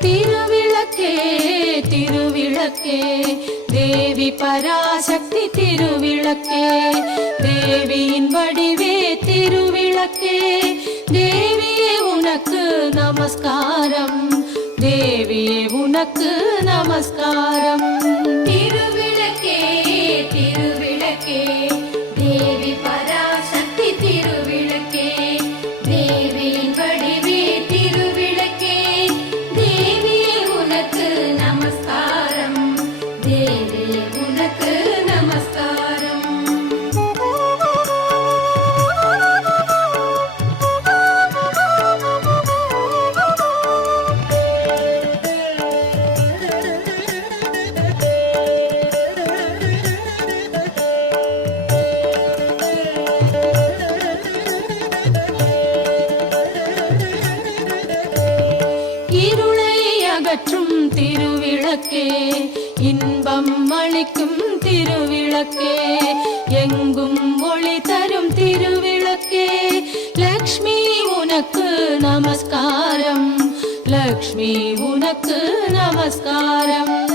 திருவிளக்கே திருவிளக்கே தேவி பராசக்தி திருவிளக்கே தேவியின் வடிவே திருவிளக்கே தேவியே உனக்கு நமஸ்காரம் தேவியே உனக்கு நமஸ்காரம் திருவிளக்கே திருவிளக்கே தேவி பராசக்தி திருவிளக்கே தேவியின் வடிவே திருவிளக்கே தேவியே உனக்கு நமஸ்காரம் தேவியே உனக்கு நமஸ்காரம் அகற்றும் திருவிளக்கே இன்பம் அளிக்கும் திருவிளக்கே எங்கும் ஒளி தரும் திருவிளக்கே லக்ஷ்மி உனக்கு நமஸ்காரம் லக்ஷ்மி உனக்கு நமஸ்காரம்